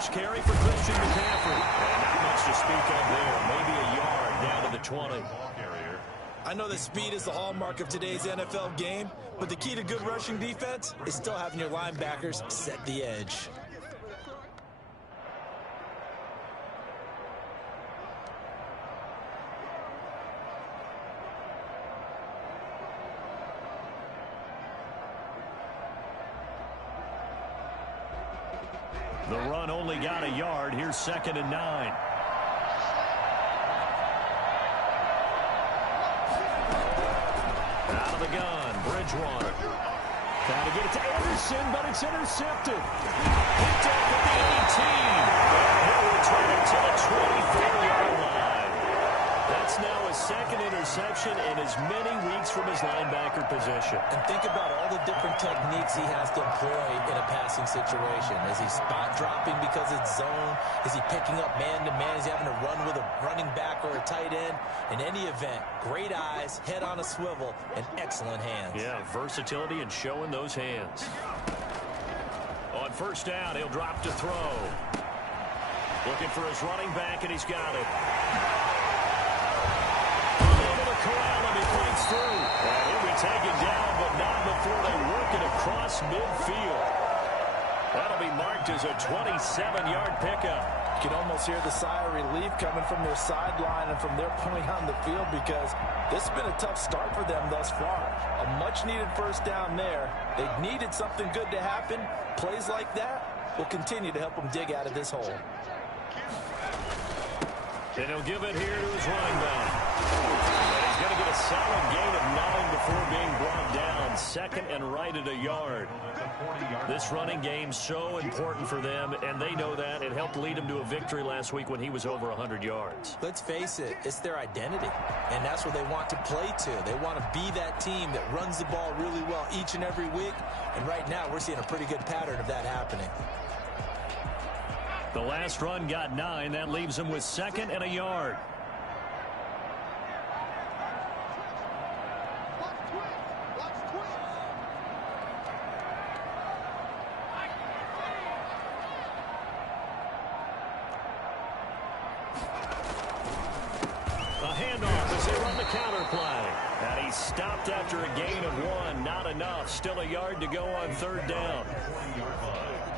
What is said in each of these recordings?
first carry for Christian McCaffrey. And not much to speak of there. Maybe a yard down to the 20. I know that speed is the hallmark of today's NFL game, but the key to good rushing defense is still having your linebackers set the edge. The run only got a yard. Here's 2nd and 9. Out of the gun, Bridgewater. Trying to get it to Anderson, but it's intercepted. Picked up at the 18. And he'll return it to the 24-yard line. That's now his 2nd interception in as many weeks from his linebacker position. And think about all the different techniques he has to employ in a passing situation. Is he spot dropping because it's zone? Is he picking up man-to-man? Is he having to run with a running back or a tight end? In any event, great eyes, head on a swivel, and excellent hands. Yeah, versatility and showing those hands. On 1st down, he'll drop to throw. Looking for his running back, and he's got it. Corral him, he fights through. And he'll be taken down, but not before they work it across midfield. That'll be marked as a 27-yard pickup. You can almost hear the sigh of relief coming from their sideline and from their point on the field, because this has been a tough start for them thus far. A much-needed 1st down there. They needed something good to happen. Plays like that will continue to help them dig out of this hole. And he'll give it here to his running back. He's going to get a solid gain of 9 before being brought down. 2nd and right at a yard. This running game's so important for them, and they know that. It helped lead them to a victory last week when he was over 100 yards. Let's face it, it's their identity, and that's what they want to play to. They want to be that team that runs the ball really well each and every week, and right now we're seeing a pretty good pattern of that happening. The last run got 9. That leaves him with 2nd and a yard. A handoff as they run the counter play. And he's stopped after a gain of 1. Not enough. Still a yard to go on 3rd down.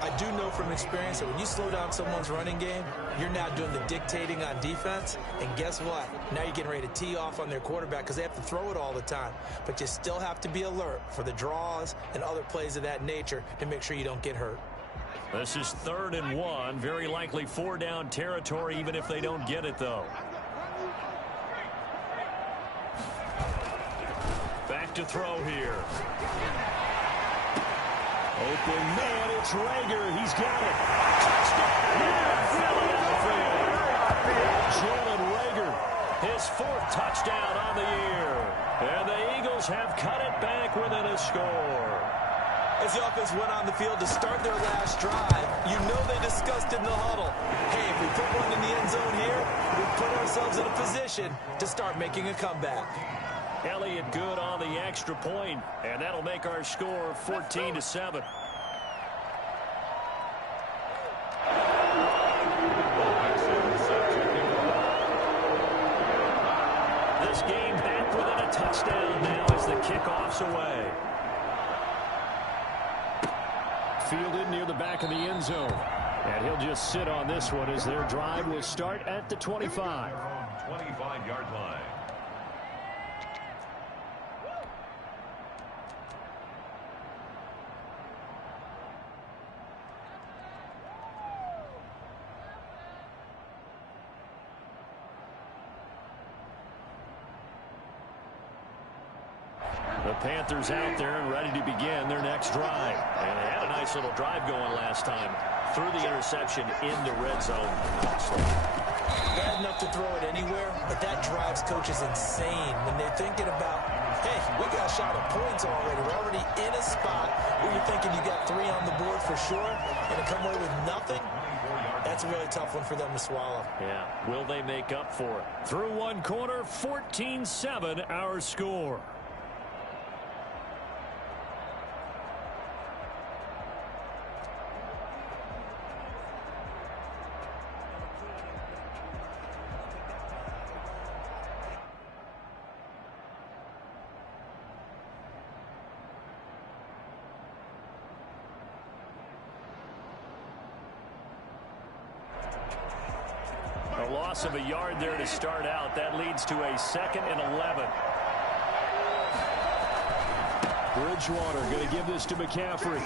I do know from experience that when you slow down someone's running game, you're now doing the dictating on defense. And guess what? Now you're getting ready to tee off on their quarterback because they have to throw it all the time. But you still have to be alert for the draws and other plays of that nature to make sure you don't get hurt. This is 3rd and 1. Very likely 4-down territory, even if they don't get it, though. Back to throw here. Open man, it's Rager. He's got it. Touchdown! Jalen Rager, his 4th touchdown on the year. And the Eagles have cut it back within a score. As the offense went on the field to start their last drive, you know they discussed in the huddle, hey, if we put one in the end zone here, we put ourselves in a position to start making a comeback. Elliott good on the extra point, and that'll make our score 14-7. This game back within a touchdown now as the kickoff's away. Fielded near the back of the end zone. And he'll just sit on this one as their drive will start at the 25. 25-yard line. The Panthers out there and ready to begin their next drive. And they had a nice little drive going last time. Threw the interception in the red zone. Bad enough to throw it anywhere, but that drives coaches insane when they're thinking about, hey, we got a shot at points already. We're already in a spot where you're thinking you got 3 on the board for sure, and to come away with nothing, that's a really tough one for them to swallow. Yeah, will they make up for it? Through one quarter, 14-7 our score. A loss of a yard there to start out. That leads to a 2nd and 11. Bridgewater going to give this to McCaffrey.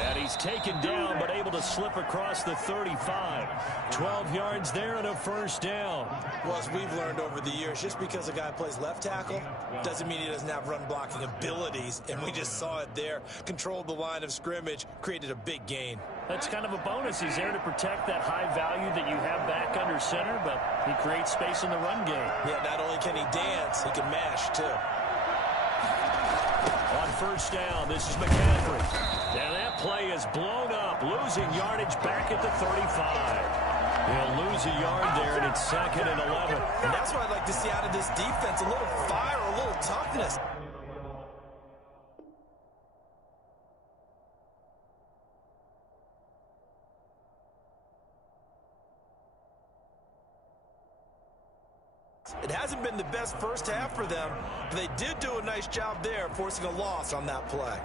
And he's taken down, but able to slip across the 35. 12 yards there and a first down. Well, as we've learned over the years, just because a guy plays left tackle doesn't mean he doesn't have run blocking abilities. And we just saw it there. Controlled the line of scrimmage, created a big gain. That's kind of a bonus. He's there to protect that high value that you have back under center, but he creates space in the run game. Yeah, not only can he dance, he can mash, too. On first down, this is McCaffrey. And that play is blown up, losing yardage back at the 35. He'll lose a yard there, and it's 2nd and 11. And that's what I'd like to see out of this defense, a little fire, a little toughness. It hasn't been the best first half for them, but they did do a nice job there, forcing a loss on that play.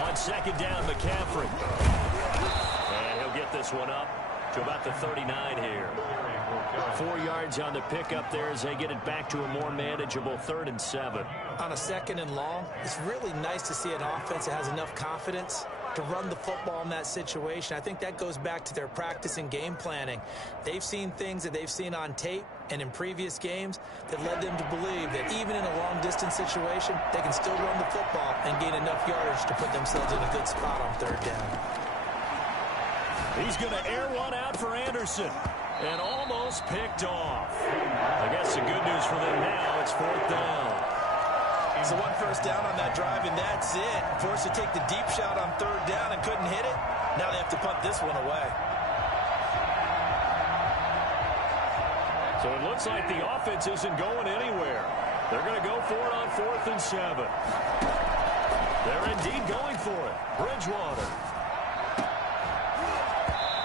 On 2nd down, McCaffrey. And he'll get this one up to about the 39 here. 4 yards on the pickup there as they get it back to a more manageable 3rd and 7. On a 2nd and long, it's really nice to see an offense that has enough confidence to run the football in that situation. I think that goes back to their practice and game planning. They've seen things that they've seen on tape and in previous games that led them to believe that even in a long-distance situation, they can still run the football and gain enough yardage to put themselves in a good spot on 3rd down. He's going to air one out for Anderson. And almost picked off. I guess the good news for them now, it's 4th down. So 1 first down on that drive, and that's it. Forced to take the deep shot on 3rd down and couldn't hit it. Now they have to punt this one away. So it looks like the offense isn't going anywhere. They're going to go for it on 4th and 7. They're indeed going for it. Bridgewater.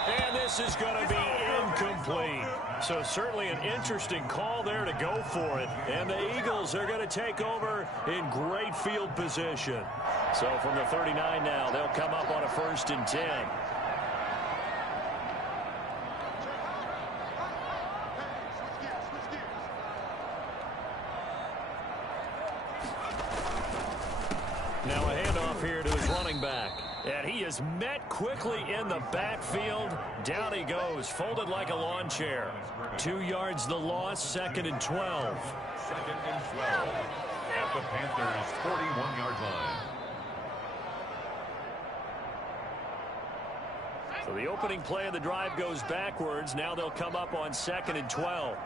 And this is going to be incomplete. So certainly an interesting call there to go for it. And the Eagles are going to take over in great field position. So from the 39 now, they'll come up on a 1st and 10. Now a handoff here to his running back. And he is met quickly in the backfield. Down he goes, folded like a lawn chair. 2 yards the loss, 2nd and 12. 2nd and 12 at the Panthers' 41-yard line. So the opening play of the drive goes backwards. Now they'll come up on 2nd and 12.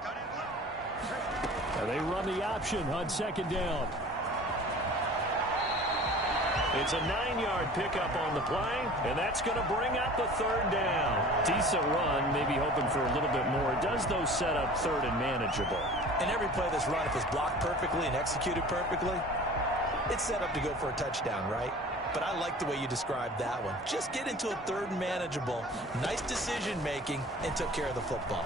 And they run the option on 2nd down. It's a 9-yard pickup on the play, and that's going to bring up the 3rd down. Decent run, maybe hoping for a little bit more. It does, though, set up 3rd and manageable. And every play that's run, if it's blocked perfectly and executed perfectly, it's set up to go for a touchdown, right? But I like the way you described that one. Just get into a 3rd and manageable, nice decision-making, and took care of the football.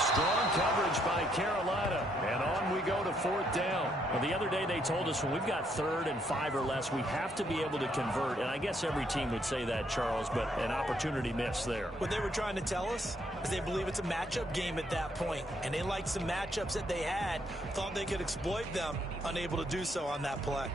Strong coverage by Carolina, and on we go to 4th down. Well, the other day they told us when we've got 3rd and 5 or less, we have to be able to convert, and I guess every team would say that, Charles, but an opportunity missed there. What they were trying to tell us is they believe it's a matchup game at that point, and they liked some matchups that they had, thought they could exploit them, unable to do so on that play.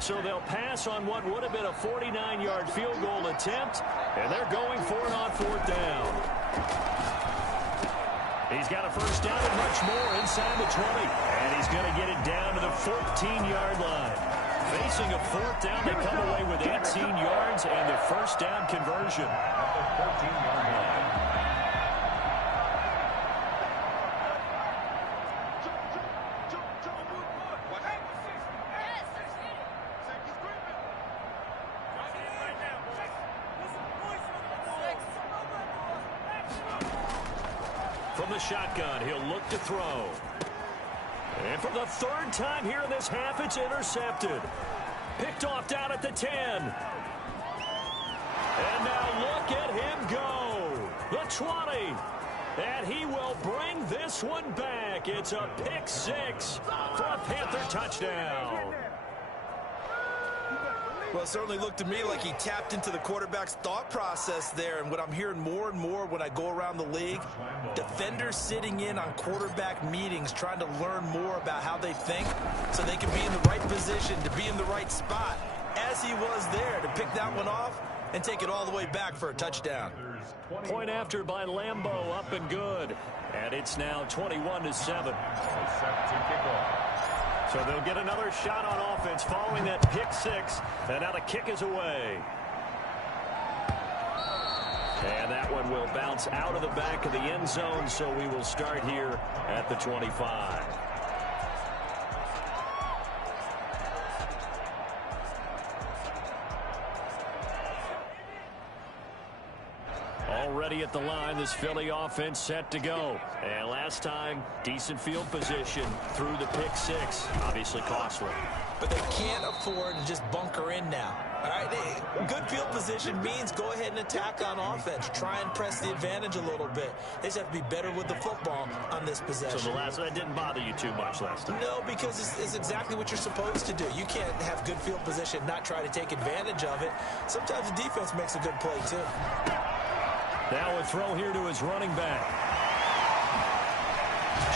So they'll pass on what would have been a 49-yard field goal attempt, and they're going for it on 4th down. He's got a first down and much more inside the 20, and he's going to get it down to the 14-yard line. Facing a 4th down, they come away with 18 yards and the first down conversion. At the 14-yard line. From the shotgun, he'll look to throw. And for the third time here in this half, it's intercepted. Picked off down at the 10. And now look at him go. The 20. And he will bring this one back. It's a pick six for a Panther touchdown. Well, it certainly looked to me like he tapped into the quarterback's thought process there. And what I'm hearing more and more when I go around the league, defenders sitting in on quarterback meetings trying to learn more about how they think so they can be in the right position to be in the right spot, as he was there to pick that one off and take it all the way back for a touchdown. Point after by Lambeau, up and good. And it's now 21-7. Set to kick off. So they'll get another shot on offense following that pick six. And now the kick is away. And that one will bounce out of the back of the end zone, so we will start here at the 25. Already at the line, this Philly offense set to go. And last time, decent field position through the pick six. Obviously costly. But they can't afford to just bunker in now. All right, good field position means go ahead and attack on offense. Try and press the advantage a little bit. They just have to be better with the football on this possession. So that didn't bother you too much last time? No, because it's exactly what you're supposed to do. You can't have good field position, not try to take advantage of it. Sometimes the defense makes a good play, too. Now a throw here to his running back.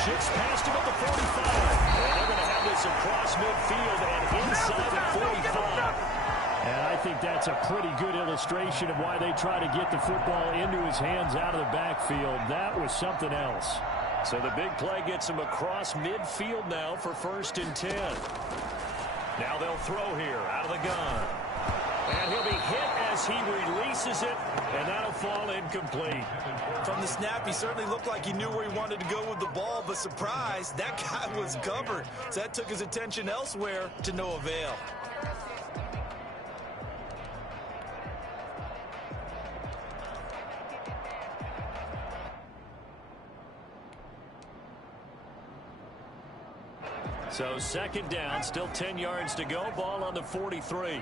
Shifts past him at the 45. And they're going to have this across midfield and inside the 45. And I think that's a pretty good illustration of why they try to get the football into his hands out of the backfield. That was something else. So the big play gets him across midfield now for 1st and 10. Now they'll throw here out of the gun. And he'll be hit as he releases it, and that'll fall incomplete. From the snap, he certainly looked like he knew where he wanted to go with the ball, but surprise, that guy was covered. So that took his attention elsewhere to no avail. So 2nd down, still 10 yards to go, ball on the 43.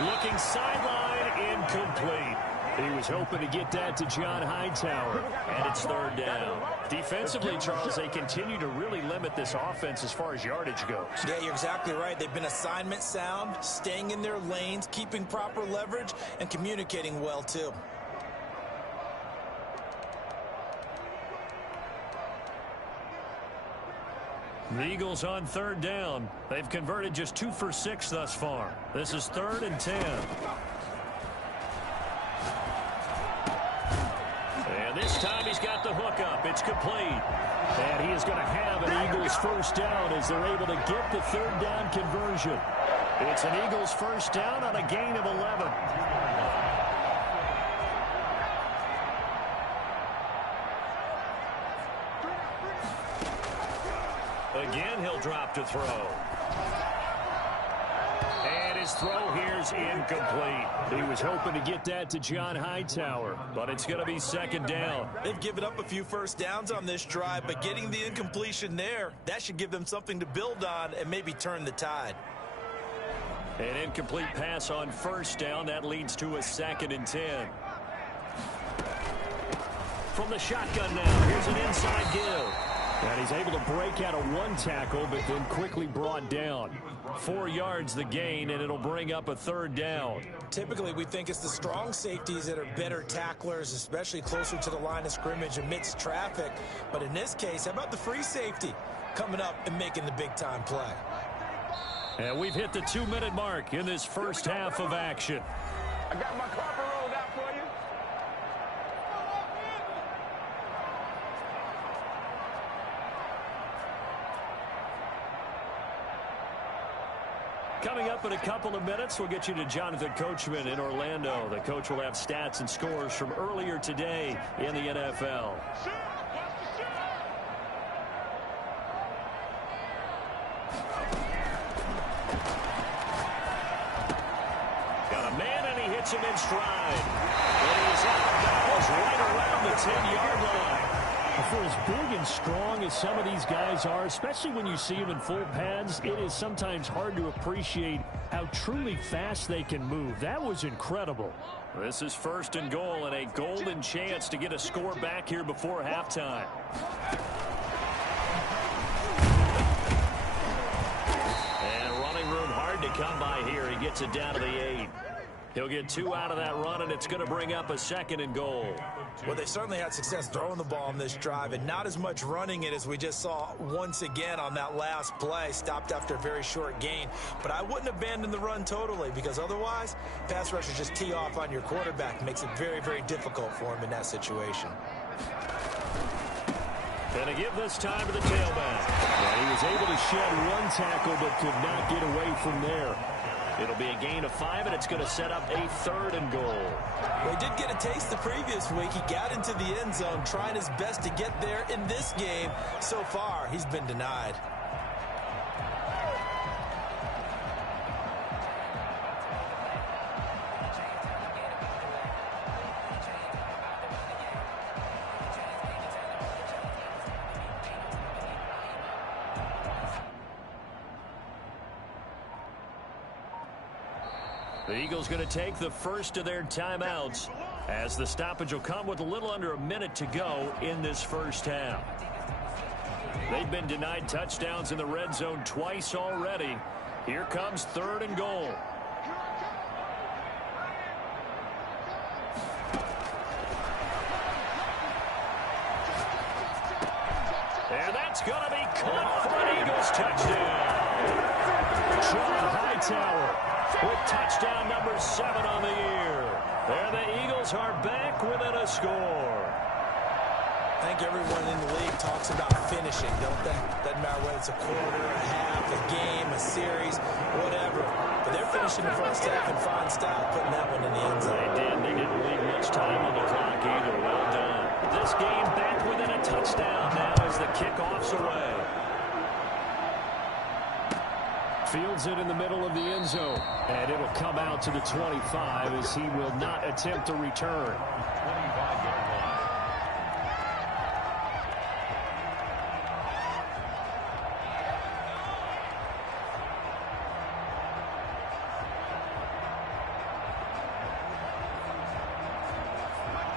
Looking sideline, incomplete. He was hoping to get that to John Hightower. And it's 3rd down. Defensively, Charles, they continue to really limit this offense as far as yardage goes. Yeah, you're exactly right. They've been assignment sound, staying in their lanes, keeping proper leverage, and communicating well, too. The Eagles on 3rd down. They've converted just 2 for 6 thus far. This is 3rd and 10. And this time he's got the hook up. It's complete. And he is going to have an Eagles 1st down as they're able to get the 3rd down conversion. It's an Eagles 1st down on a gain of 11. Again, he'll drop to throw. And his throw here's incomplete. He was hoping to get that to John Hightower, but it's going to be 2nd down. They've given up a few 1st downs on this drive, but getting the incompletion there, that should give them something to build on and maybe turn the tide. An incomplete pass on 1st down. That leads to a 2nd and 10. From the shotgun now, here's an inside give. And he's able to break out of 1 tackle, but then quickly brought down. 4 yards the gain, and it'll bring up a 3rd down. Typically, we think it's the strong safeties that are better tacklers, especially closer to the line of scrimmage amidst traffic. But in this case, how about the free safety coming up and making the big-time play? And we've hit the 2-minute mark in this first half of action. I got my carpet rolled out for you. Coming up in a couple of minutes, we'll get you to Jonathan Coachman in Orlando. The coach will have stats and scores from earlier today in the NFL. Got a man, and he hits him stride. And he's out of bounds right around the 10-yard line. For as big and strong as some of these guys are, especially when you see them in full pads, it is sometimes hard to appreciate how truly fast they can move. That was incredible. This is 1st and goal and a golden chance to get a score back here before halftime. And running room hard to come by here. He gets it down to the 8. He'll get 2 out of that run, and it's going to bring up a 2nd and goal. Well, they certainly had success throwing the ball on this drive, and not as much running it as we just saw once again on that last play. Stopped after a very short gain. But I wouldn't abandon the run totally, because otherwise, pass rushers just tee off on your quarterback. It makes it very, very difficult for him in that situation. And to give this time to the tailback. Yeah, he was able to shed 1 tackle, but could not get away from there. It'll be a gain of 5, and it's going to set up a 3rd and goal. Well, he did get a taste the previous week. He got into the end zone, trying his best to get there in this game. So far, he's been denied. The Eagles going to take the first of their timeouts as the stoppage will come with a little under a minute to go in this first half. They've been denied touchdowns in the red zone twice already. Here comes 3rd and goal. And that's going to be caught for an Eagles touchdown. John Hightower with touchdown number 7 on the year. And the Eagles are back within a score. I think everyone in the league talks about finishing, don't they? Doesn't matter whether it's a quarter, a half, a game, a series, whatever. But they're finishing the first half in fine style, putting that one in the end zone. They did. They didn't leave much time on the clock either. Well done. This game back within a touchdown now as the kickoff's away. Fields it in the middle of the end zone. And it'll come out to the 25 as he will not attempt to return. 25-yard line.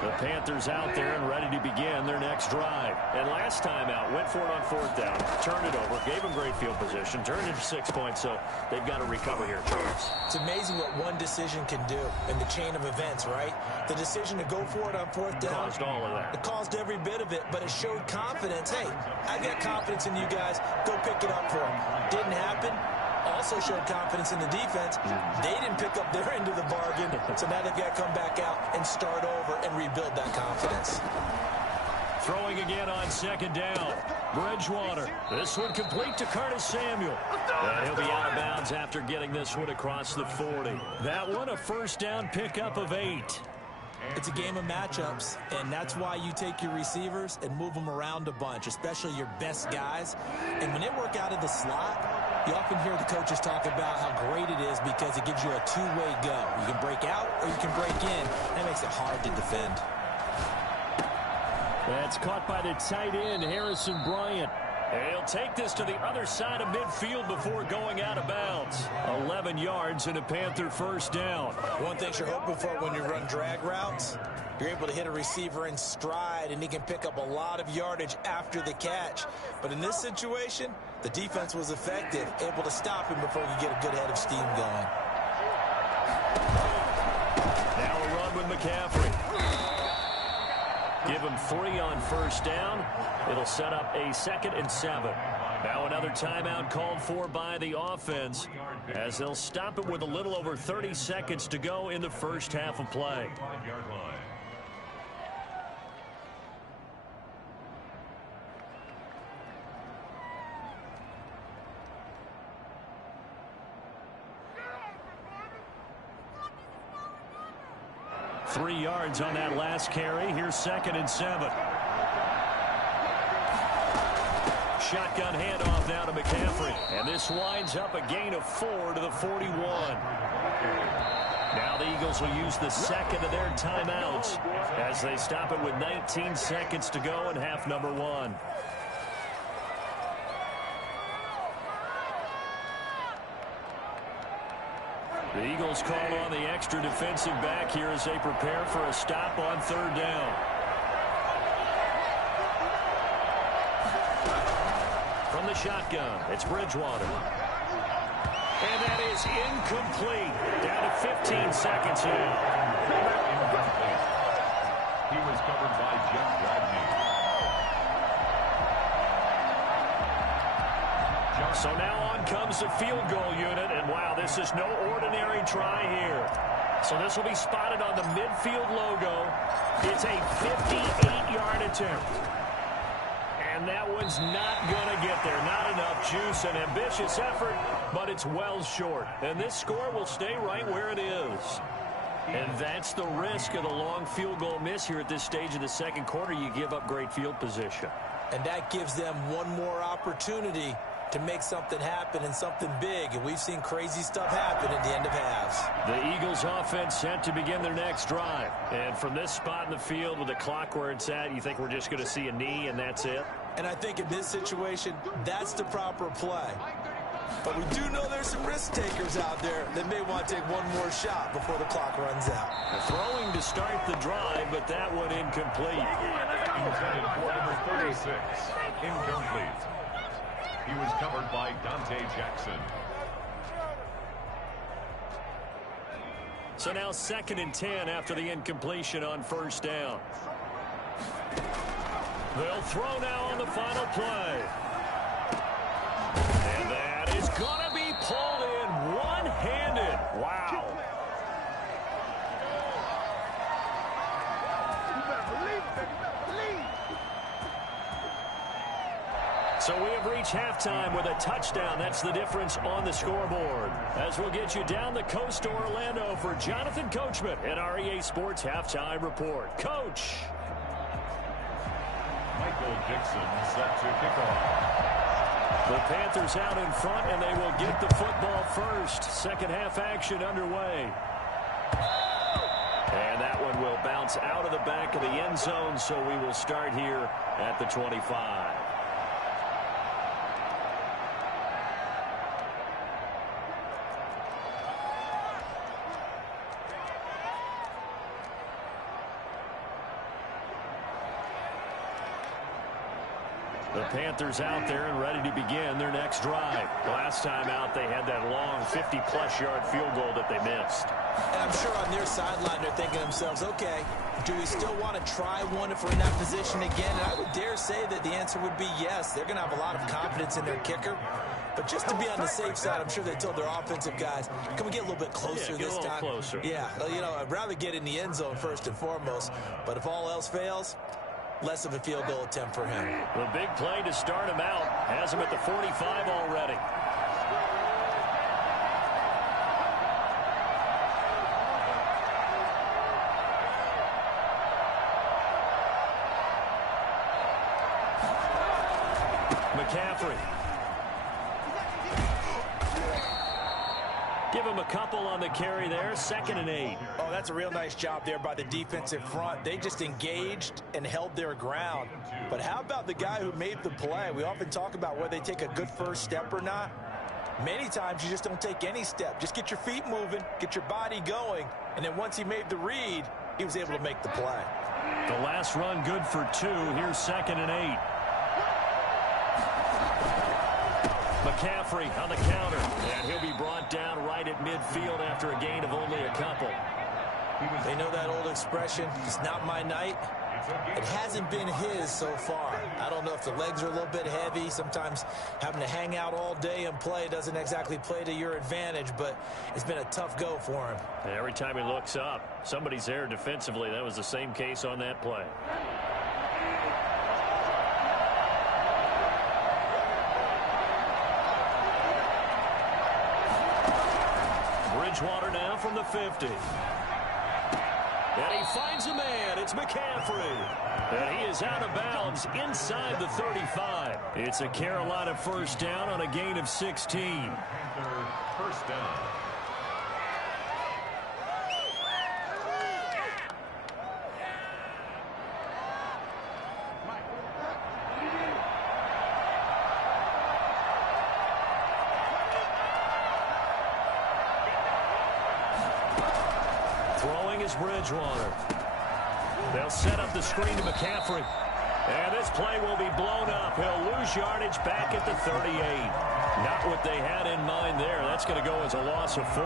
The Panthers out there and ready to begin their next drive. And last time out, went for it on 4th down, turned it over, gave them great field position, turned it to 6 points, so they've got to recover here, Charles. It's amazing what one decision can do in the chain of events, right? The decision to go for it on 4th down. Caused all of that. It caused every bit of it, but it showed confidence. Hey, I got confidence in you guys. Go pick it up for them. Didn't happen. Also showed confidence in the defense. They didn't pick up their end of the bargain, so now they've got to come back out and start over and rebuild that confidence. Throwing again on 2nd down. Bridgewater. This one complete to Curtis Samuel. And he'll be out of bounds after getting this one across the 40. That one a 1st down pickup of 8. It's a game of matchups, and that's why you take your receivers and move them around a bunch, especially your best guys. And when they work out of the slot, you often hear the coaches talk about how great it is because it gives you a two-way go. You can break out or you can break in. That makes it hard to defend. That's caught by the tight end, Harrison Bryant. And he'll take this to the other side of midfield before going out of bounds. 11 yards and a Panther 1st down. One thing you're hoping for when you run drag routes, you're able to hit a receiver in stride, and he can pick up a lot of yardage after the catch. But in this situation, the defense was effective, able to stop him before he could get a good head of steam going. Now a run with McCaffrey. Give him 3 on 1st down. It'll set up a 2nd and 7. Now another timeout called for by the offense as they'll stop it with a little over 30 seconds to go in the first half of play. 5-yard line. Three yards on that last carry. Here's 2nd and 7. Shotgun handoff now to McCaffrey. And this winds up a gain of 4 to the 41. Now the Eagles will use the second of their timeouts as they stop it with 19 seconds to go in half number 1. The Eagles call on the extra defensive back here as they prepare for a stop on 3rd down. From the shotgun, it's Bridgewater. And that is incomplete. Down to 15 seconds here. He was covered by Jeff Gladney. So now on comes the field goal unit, and wow, this is no ordinary try here. So this will be spotted on the midfield logo. It's a 58-yard attempt. And that one's not going to get there. Not enough juice, an ambitious effort, but it's well short. And this score will stay right where it is. And that's the risk of the long field goal miss here at this stage of the second quarter. You give up great field position. And that gives them one more opportunity to make something happen and something big. And we've seen crazy stuff happen at the end of halves. The Eagles offense set to begin their next drive. And from this spot in the field with the clock where it's at, you think we're just going to see a knee and that's it? And I think in this situation, that's the proper play. But we do know there's some risk takers out there that may want to take one more shot before the clock runs out. Throwing to start the drive, but that one incomplete. Intended for number 36. Incomplete. He was covered by Dante Jackson. So now 2nd and 10 after the incompletion on 1st down. They'll throw now on the final play. And that is going to be pulled in one-handed. Wow. So we have reached halftime with a touchdown. That's the difference on the scoreboard. As we'll get you down the coast to Orlando for Jonathan Coachman at our EA Sports Halftime Report. Coach. Michael Dixon set to kick off. The Panthers out in front, and they will get the football first. Second half action underway. And that one will bounce out of the back of the end zone, so we will start here at the 25. The Panthers out there and ready to begin their next drive. Last time out, they had that long 50-plus yard field goal that they missed. And I'm sure on their sideline they're thinking to themselves, okay, do we still want to try one if we're in that position again? And I would dare say that the answer would be yes. They're going to have a lot of confidence in their kicker. But just to be on the safe side, I'm sure they told their offensive guys, can we get a little bit closer this time? Closer. Yeah, you know, I'd rather get in the end zone first and foremost. But if all else fails, less of a field goal attempt for him. The big play to start him out has him at the 45 already. McCaffrey. Give him a couple on the carry there. 2nd and 8. Oh, that's a real nice job there by the defensive front. They just engaged and held their ground. But how about the guy who made the play? We often talk about whether they take a good first step or not. Many times you just don't take any step. Just get your feet moving, get your body going, and then once he made the read, he was able to make the play. The last run good for 2. Here's 2nd and 8. McCaffrey on the counter, and he'll be brought down right at midfield after a gain of only a couple. They know that old expression, it's not my night. It hasn't been his so far. I don't know if the legs are a little bit heavy. Sometimes having to hang out all day and play doesn't exactly play to your advantage, but it's been a tough go for him. And every time he looks up, somebody's there defensively. That was the same case on that play. Bridgewater now from the 50. And he finds a man. It's McCaffrey. And he is out of bounds inside the 35. It's a Carolina first down on a gain of 16. Panther first down. is Bridgewater. They'll set up the screen to McCaffrey. And this play will be blown up. He'll lose yardage back at the 38. Not what they had in mind there. That's going to go as a loss of 4.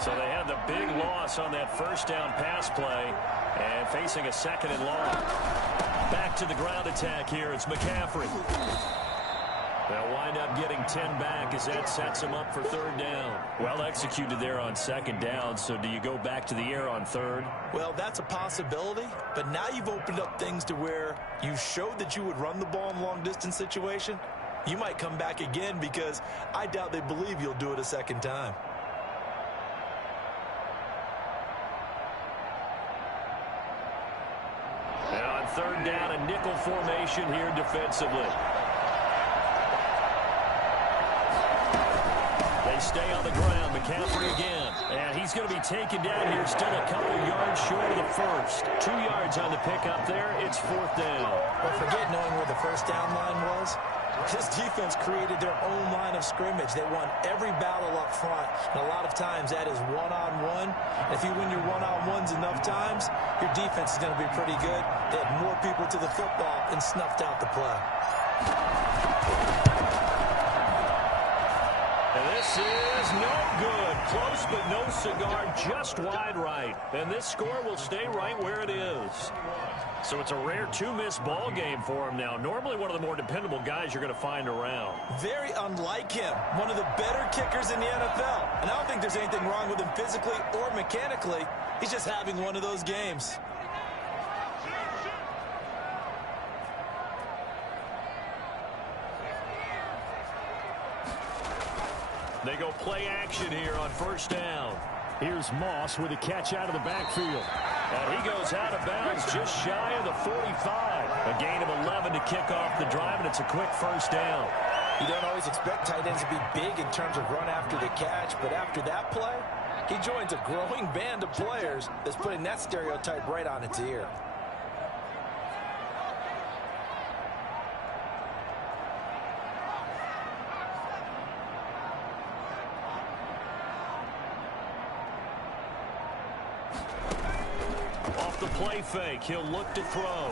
So they had the big loss on that first down pass play and facing a 2nd and long. Back to the ground attack here. It's McCaffrey. They'll wind up getting 10 back as that sets them up for 3rd down. Well executed there on 2nd down, so do you go back to the air on 3rd? Well, that's a possibility, but now you've opened up things to where you showed that you would run the ball in long-distance situation. You might come back again because I doubt they believe you'll do it a 2nd time. And on 3rd down, a nickel formation here defensively. They stay on the ground. McCaffrey again. And he's going to be taken down here, still a couple yards short of the first. 2 yards on the pickup there. It's 4th down. But forget knowing where the first down line was. This defense created their own line of scrimmage. They won every battle up front. And a lot of times that is one-on-one. If you win your one-on-ones enough times, your defense is going to be pretty good. They had more people to the football and snuffed out the play. And this is no good. Close but no cigar, just wide right. And this score will stay right where it is. So it's a rare 2-miss ball game for him now. Normally one of the more dependable guys you're going to find around. Very unlike him. One of the better kickers in the NFL. And I don't think there's anything wrong with him physically or mechanically. He's just having one of those games. They go play action here on 1st down. Here's Moss with a catch out of the backfield. And he goes out of bounds just shy of the 45. A gain of 11 to kick off the drive, and it's a quick 1st down. You don't always expect tight ends to be big in terms of run after the catch, but after that play, he joins a growing band of players that's putting that stereotype right on its ear. Play fake. He'll look to throw.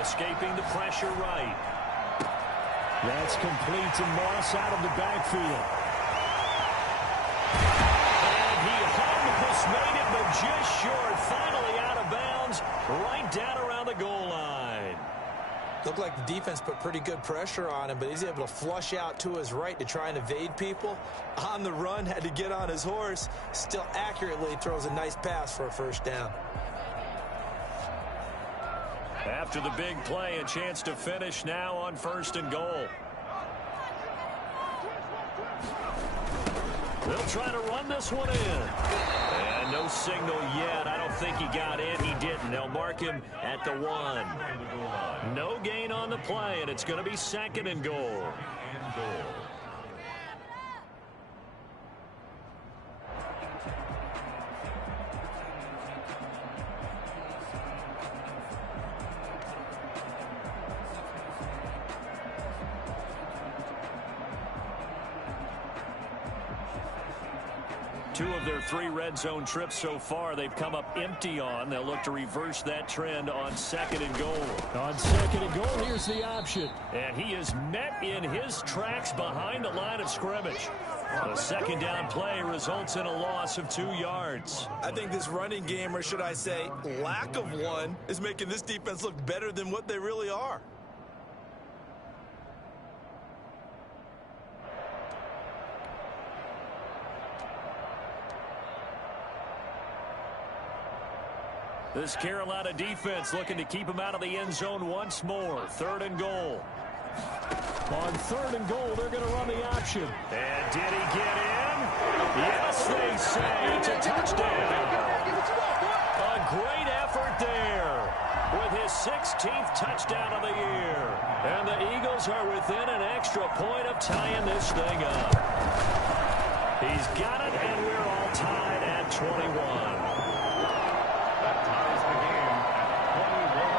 Escaping the pressure right. That's complete to Moss out of the backfield. And he almost made it, but just short. Finally out of bounds, right down around the goal line. Looked like the defense put pretty good pressure on him, but he's able to flush out to his right to try and evade people. On the run, had to get on his horse. Still accurately throws a nice pass for a 1st down. After the big play, a chance to finish now on 1st and goal. They'll try to run this one in. And no signal yet. I don't think he got in. He didn't. They'll mark him at the 1. No gain on the play, and it's going to be 2nd and goal. Two of their 3 red zone trips so far, they've come up empty on. They'll look to reverse that trend on 2nd and goal. On 2nd and goal, here's the option. And he is met in his tracks behind the line of scrimmage. The 2nd down play results in a loss of 2 yards. I think this running game, or should I say lack of one, is making this defense look better than what they really are. This Carolina defense looking to keep him out of the end zone once more. 3rd and goal. On 3rd and goal, they're going to run the option. And did he get in? Yes, they say. It's a touchdown. A great effort there with his 16th touchdown of the year. And the Eagles are within an extra point of tying this thing up. He's got it, and we're all tied at 21. That ties the game at 21.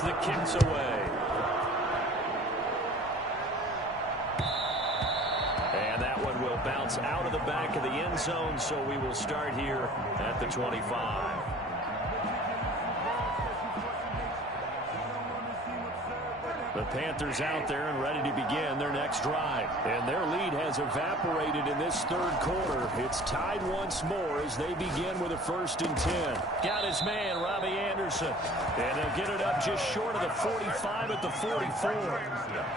as the kick's away. And that one will bounce out of the back of the end zone, so we will start here at the 25. The Panthers out there and ready to begin their next drive. And their lead has evaporated in this third quarter. It's tied once more as they begin with a 1st and 10. Got his man, Robbie Anderson. And they'll get it up just short of the 45 at the 44.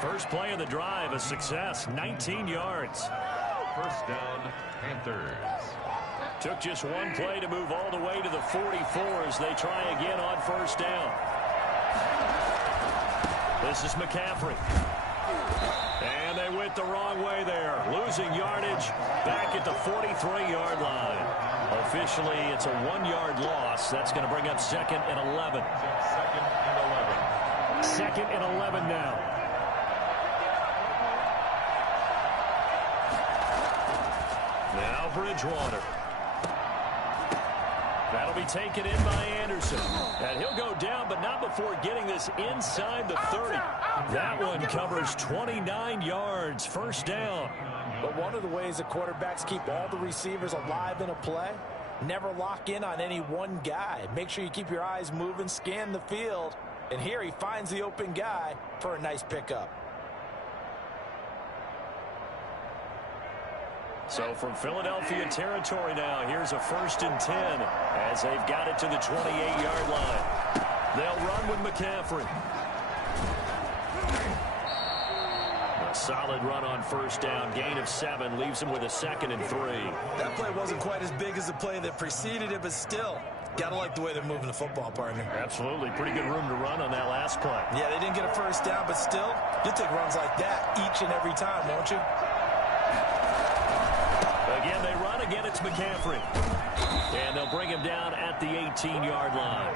First play of the drive, a success, 19 yards. First down, Panthers. Took just one play to move all the way to the 44 as they try again on 1st down. This is McCaffrey. And they went the wrong way there. Losing yardage back at the 43-yard line. Officially, it's a 1-yard loss. That's going to bring up 2nd and 11. 2nd and 11. 2nd and 11 now. Now Bridgewater. That'll be taken in by Anderson. And he'll go down, but not before getting this inside the 30. That one covers 29 yards. First down. But one of the ways the quarterbacks keep all the receivers alive in a play, never lock in on any one guy. Make sure you keep your eyes moving, scan the field. And here he finds the open guy for a nice pickup. So from Philadelphia territory now, here's a 1st and 10 as they've got it to the 28-yard line. They'll run with McCaffrey. A solid run on 1st down. Gain of 7 leaves him with a 2nd and 3. That play wasn't quite as big as the play that preceded it, but still, gotta like the way they're moving the football, partner. Absolutely. Pretty good room to run on that last play. Yeah, they didn't get a 1st down, but still, you'll take runs like that each and every time, won't you? Again, they run. Again, it's McCaffrey. And they'll bring him down at the 18-yard line.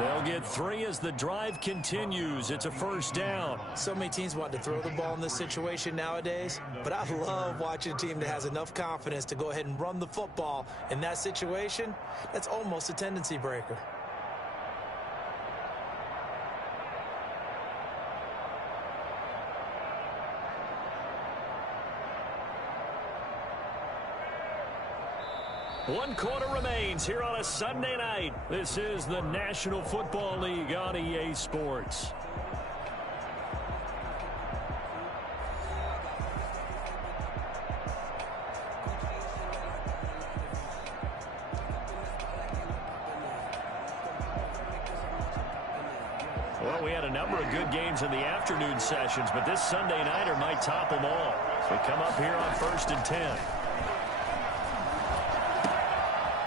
They'll get 3 as the drive continues. It's a 1st down. So many teams want to throw the ball in this situation nowadays, but I love watching a team that has enough confidence to go ahead and run the football. In that situation, that's almost a tendency breaker. One quarter remains here on a Sunday night. This is the National Football League on EA Sports. Well, we had a number of good games in the afternoon sessions, but this Sunday nighter might top them all. So we come up here on 1st and 10.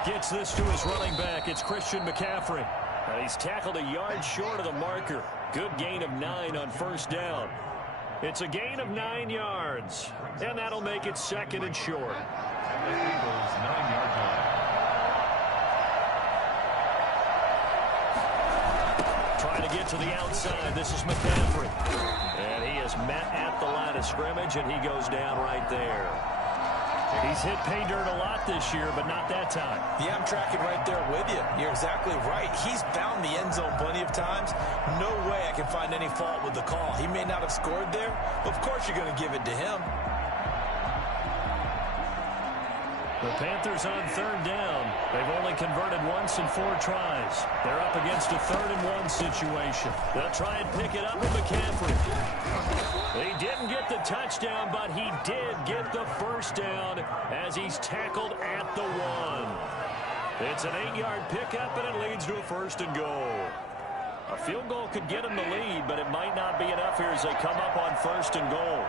Gets this to his running back. It's Christian McCaffrey. And he's tackled a yard short of the marker. Good gain of 9 on 1st down. It's a gain of 9 yards. And that'll make it 2nd and short. And the Eagles' 9-yard line. Trying to get to the outside. This is McCaffrey. And he is met at the line of scrimmage, and he goes down right there. He's hit pay dirt a lot this year, but not that time. Yeah, I'm tracking right there with you. You're exactly right. He's found the end zone plenty of times. No way I can find any fault with the call. He may not have scored there, but of course you're going to give it to him. The Panthers on 3rd down. They've only converted once in 4 tries. They're up against a 3rd and 1 situation. They'll try and pick it up with McCaffrey. He didn't get the touchdown, but he did get the 1st down as he's tackled at the 1. It's an 8-yard pickup, and it leads to a 1st and goal. A field goal could get him the lead, but it might not be enough here as they come up on 1st and goal.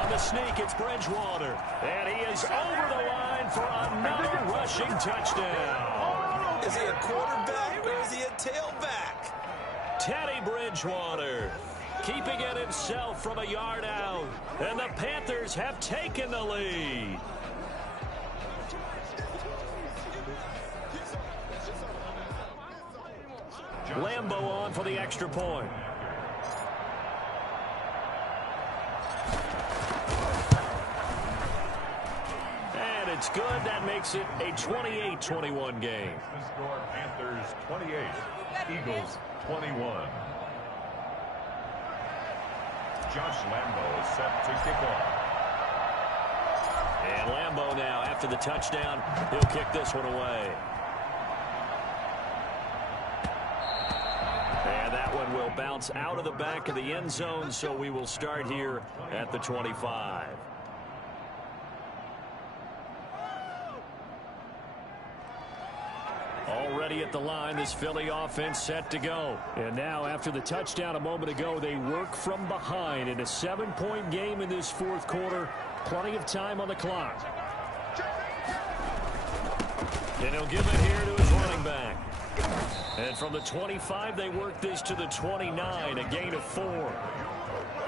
On the sneak, it's Bridgewater. And he is over the line for another rushing touchdown. Is he a quarterback or is he a tailback? Teddy Bridgewater keeping it himself from a yard out. And the Panthers have taken the lead. Lambo on for the extra point. And it's good. That makes it a 28-21 game. The score, Panthers 28, Eagles 21. Josh Lambo is set to kick off. And Lambo now, after the touchdown, he'll kick this one away. And that one will bounce out of the back of the end zone, so we will start here at the 25. Already at the line, this Philly offense set to go. And now, after the touchdown a moment ago, they work from behind in a 7-point game in this fourth quarter. Plenty of time on the clock. And he'll give it here to his running back. And from the 25, they work this to the 29, a gain of 4.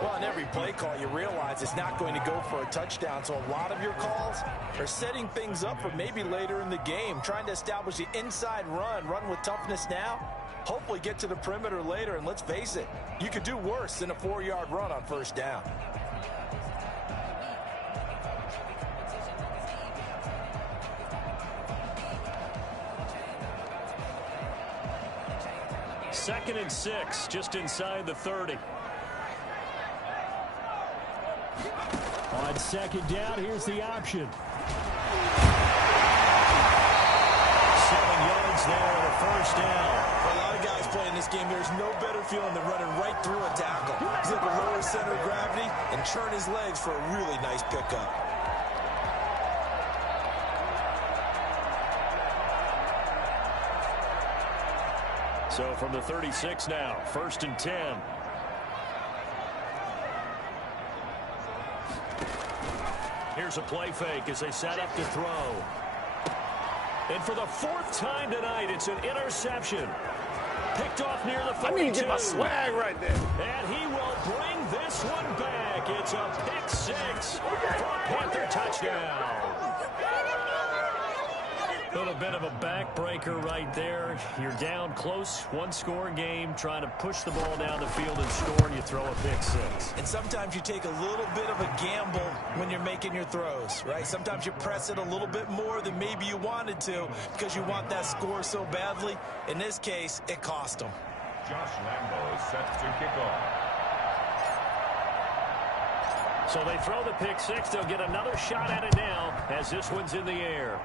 Well, on every play call, you realize it's not going to go for a touchdown. So a lot of your calls are setting things up for maybe later in the game, trying to establish the inside run with toughness now, hopefully get to the perimeter later. And let's face it, you could do worse than a 4-yard run on first down. Second and 6, just inside the 30. On second down, here's the option. 7 yards there and a first down. For a lot of guys playing this game, there's no better feeling than running right through a tackle. He's able to lower center of gravity and turn his legs for a really nice pickup. So from the 36 now, 1st and 10. Here's a play fake as they set up to throw. And for the 4th time tonight, it's an interception. Picked off near the 42. I need to get my swag right there. And he will bring this one back. It's a pick 6 for a Panther touchdown. A little bit of a backbreaker right there. You're down close, 1-score game, trying to push the ball down the field and score, and you throw a pick 6. And sometimes you take a little bit of a gamble when you're making your throws, right? Sometimes you press it a little bit more than maybe you wanted to because you want that score so badly. In this case, it cost them. Josh Lambo is set to kick off. So they throw the pick 6. They'll get another shot at it now as this one's in the air.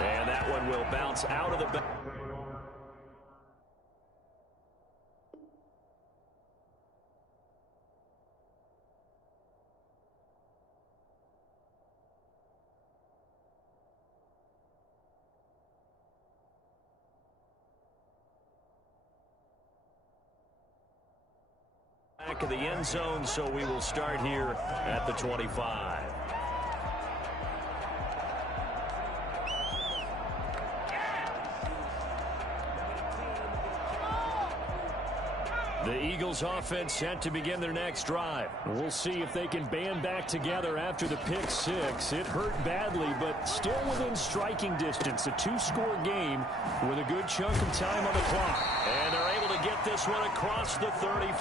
And that one will bounce out of the back. Back of the end zone, so we will start here at the 25. The Eagles offense set to begin their next drive. We'll see if they can band back together after the pick 6. It hurt badly, but still within striking distance. A 2-score game with a good chunk of time on the clock. And they're able to get this one across the 35.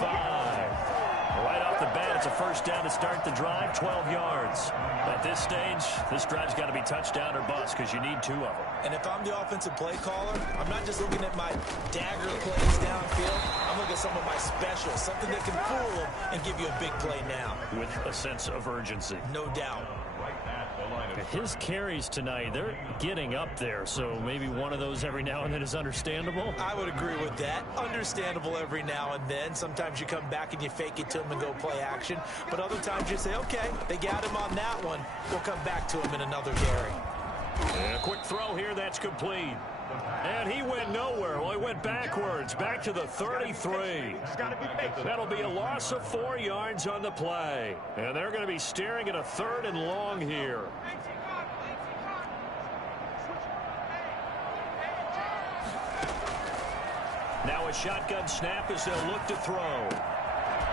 Right off the bat, it's a first down to start the drive, 12 yards. At this stage, this drive's got to be touchdown or bust because you need 2 of them. And if I'm the offensive play caller, I'm not just looking at my dagger plays downfield. I'm looking at some of my specials, something that can fool them and give you a big play now. With a sense of urgency. No doubt. Right at the line of His carries tonight, they're getting up there, so maybe one of those every now and then is understandable. I would agree with that. Understandable every now and then. Sometimes you come back and you fake it to him and go play action. But other times you say, okay, they got him on that one. We'll come back to him in another carry. And a quick throw here, that's complete. And he went nowhere. Well, he went backwards, back to the 33. That'll be a loss of 4 yards on the play. And they're going to be staring at a 3rd and long here. Now a shotgun snap as they'll look to throw.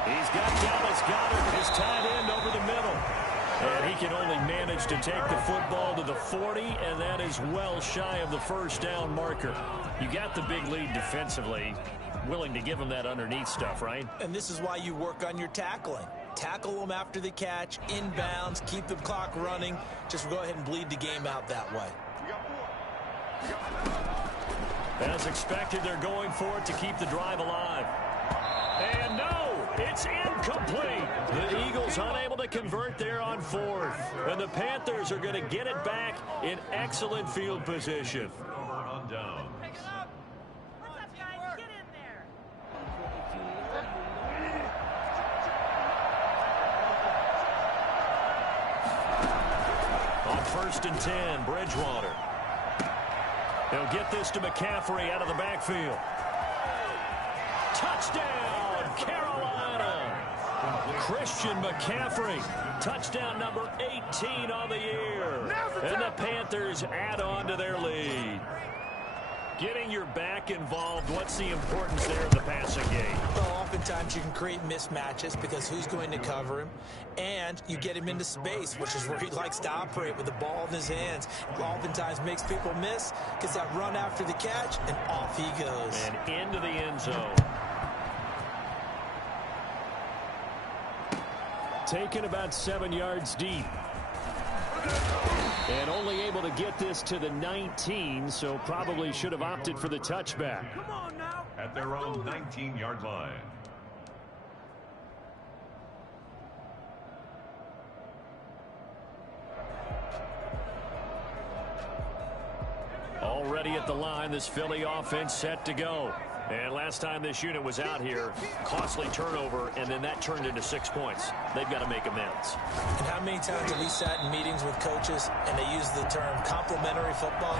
He's got Dallas Goedert, his tight end, over the middle. And he can only manage to take the football to the 40, and that is well shy of the first down marker. You got the big lead defensively. Willing to give him that underneath stuff, right? And this is why you work on your tackling. Tackle them after the catch, inbounds, keep the clock running. Just go ahead and bleed the game out that way. As expected, they're going for it to keep the drive alive. And no, it's incomplete. The Eagles unable to convert there on fourth. And the Panthers are going to get it back in excellent field position. On downs. On 1st and 10, Bridgewater. He'll get this to McCaffrey out of the backfield. Touchdown, Carolina. Christian McCaffrey, touchdown number 18 on the year. And the Panthers add on to their lead. Getting your back involved, what's the importance there in the passing game? Well, oftentimes you can create mismatches because who's going to cover him, and you get him into space, which is where he likes to operate with the ball in his hands. Oftentimes makes people miss, gets that run after the catch, and off he goes. And into the end zone. Taken about 7 yards deep. And only able to get this to the 19, so probably should have opted for the touchback. Come on now. At their own 19-yard line. Already at the line, this Philly offense set to go. And last time this unit was out here, costly turnover, and then that turned into 6 points. They've got to make amends. And how many times have we sat in meetings with coaches and they use the term complementary football?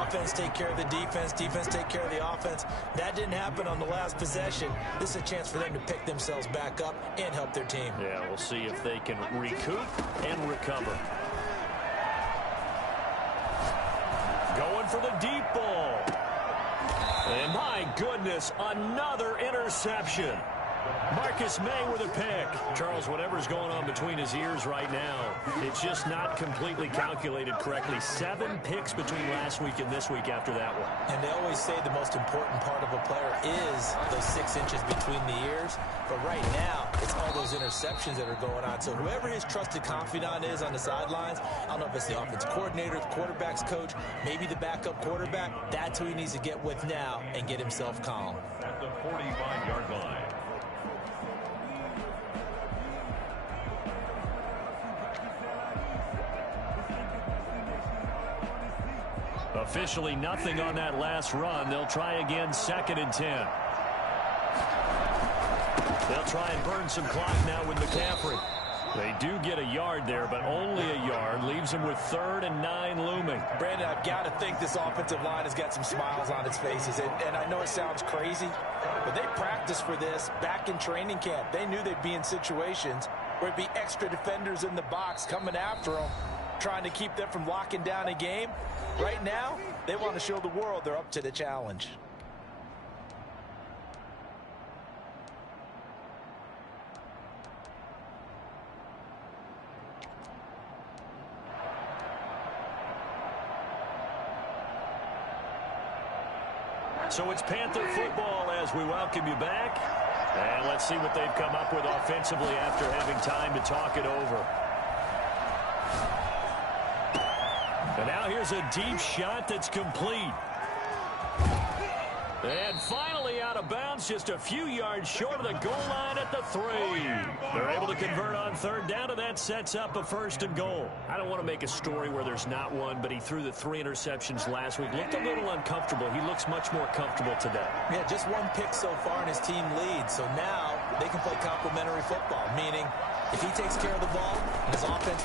Offense take care of the defense, defense take care of the offense. That didn't happen on the last possession. This is a chance for them to pick themselves back up and help their team. Yeah, we'll see if they can recoup and recover. Going for the deep ball. And my goodness, another interception. Marcus May with a pick. Charles, whatever's going on between his ears right now, it's just not completely calculated correctly. 7 picks between last week and this week after that one. And they always say the most important part of a player is those 6 inches between the ears. But right now, it's all those interceptions that are going on. So whoever his trusted confidant is on the sidelines, I don't know if it's the offensive coordinator, the quarterback's coach, maybe the backup quarterback, that's who he needs to get with now and get himself calm. At the 45-yard line. Officially nothing on that last run. They'll try again, 2nd and 10. They'll try and burn some clock now with McCaffrey. They do get a yard there, but only a yard. Leaves them with 3rd and 9 looming. Brandon, I've got to think this offensive line has got some smiles on its faces. And I know it sounds crazy, but they practiced for this back in training camp. They knew they'd be in situations where it'd be extra defenders in the box coming after them, trying to keep them from locking down a game. Right now, they want to show the world they're up to the challenge. So it's Panther football as we welcome you back. And let's see what they've come up with offensively after having time to talk it over. And now here's a deep shot that's complete. And finally out of bounds, just a few yards short of the goal line at the 3. They're able to convert on 3rd down, and that sets up a 1st and goal. I don't want to make a story where there's not one, but he threw the 3 interceptions last week. Looked a little uncomfortable. He looks much more comfortable today. Yeah, just 1 pick so far, and his team leads. So now they can play complementary football, meaning if he takes care of the ball, his offense,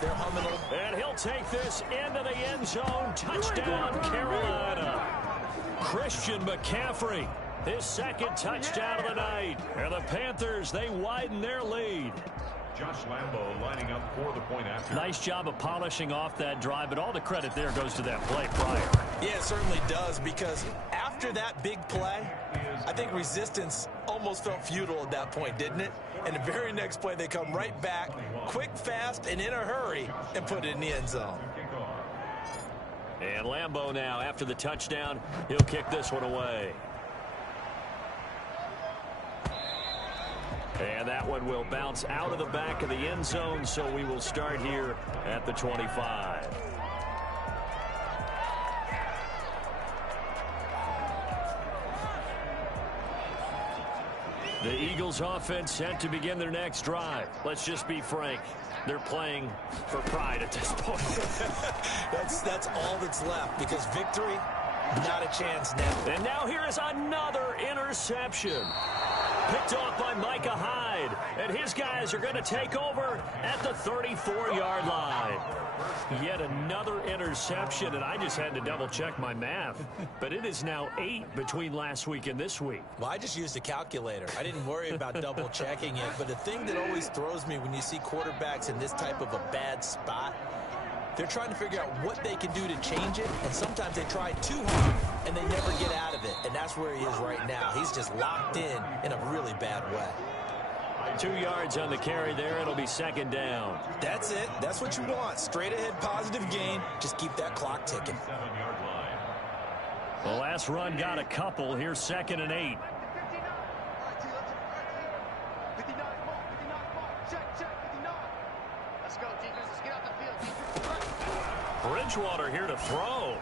they're humming. And he'll take this into the end zone. Touchdown, Carolina. Christian McCaffrey, his 2nd touchdown of the night. And the Panthers, they widen their lead. Josh Lambo lining up for the point after. Nice job of polishing off that drive, but all the credit there goes to that play prior. Yeah, it certainly does, because after that big play, I think resistance almost felt futile at that point, didn't it? And the very next play, they come right back, quick, fast, and in a hurry, and put it in the end zone. And Lambo now, after the touchdown, he'll kick this one away. And that one will bounce out of the back of the end zone, so we will start here at the 25. The Eagles offense set to begin their next drive. Let's just be frank. They're playing for pride at this point. That's all that's left, because victory, not a chance now. And now here is another interception. Picked off by Micah Hyde. And his guys are going to take over at the 34-yard line. Yet another interception, and I just had to double-check my math. But it is now 8 between last week and this week. Well, I just used a calculator. I didn't worry about double-checking it. But the thing that always throws me when you see quarterbacks in this type of a bad spot, they're trying to figure out what they can do to change it, and sometimes they try too hard, and they never get out of it. And that's where he is right now. He's just locked in a really bad way. 2 yards on the carry there. It'll be second down. That's it. That's what you want. Straight ahead, positive gain. Just keep that clock ticking. 7-yard line. The last run got a couple. Here's 2nd and 8. Bridgewater here to throw.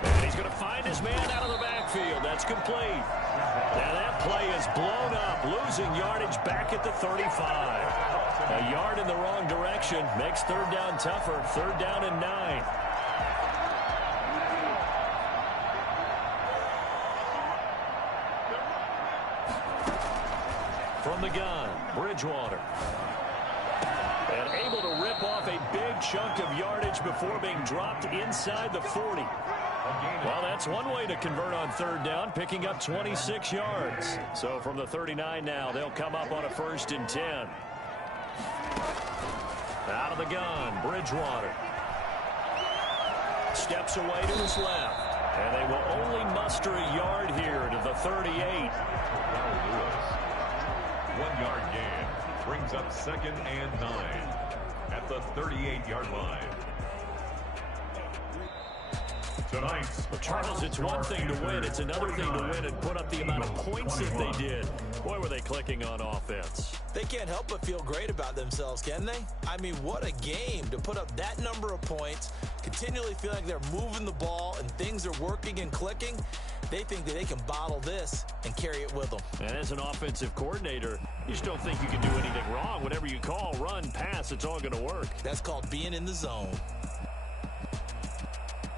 And he's going to find his man out of the backfield. That's complete. Now that play is blown up, losing yardage back at the 35. A yard in the wrong direction makes third down tougher. 3rd down and 9. From the gun, Bridgewater. And able to rip off a big chunk of yardage before being dropped inside the 40. Well, that's one way to convert on 3rd down, picking up 26 yards. So from the 39 now, they'll come up on a 1st and 10. Out of the gun, Bridgewater. Steps away to his left. And they will only muster a yard here to the 38. 1-yard gain brings up 2nd and 9 at the 38-yard line. Tonight, Charles, it's one thing to win. It's another thing to win and put up the amount of points that they did. Boy, were they clicking on offense. They can't help but feel great about themselves, can they? I mean, what a game to put up that number of points, continually feel like they're moving the ball and things are working and clicking. They think that they can bottle this and carry it with them. And as an offensive coordinator, you just don't think you can do anything wrong. Whatever you call, run, pass, it's all going to work. That's called being in the zone.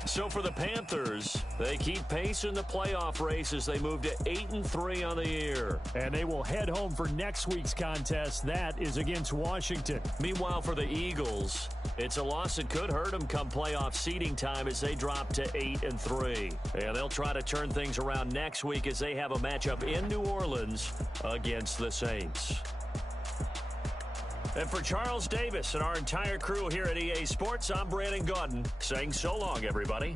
So for the Panthers, they keep pace in the playoff race as they move to 8-3 on the year. And they will head home for next week's contest. That is against Washington. Meanwhile, for the Eagles, it's a loss that could hurt them come playoff seeding time as they drop to 8-3. And they'll try to turn things around next week as they have a matchup in New Orleans against the Saints. And for Charles Davis and our entire crew here at EA Sports, I'm Brandon Gaudin saying so long, everybody.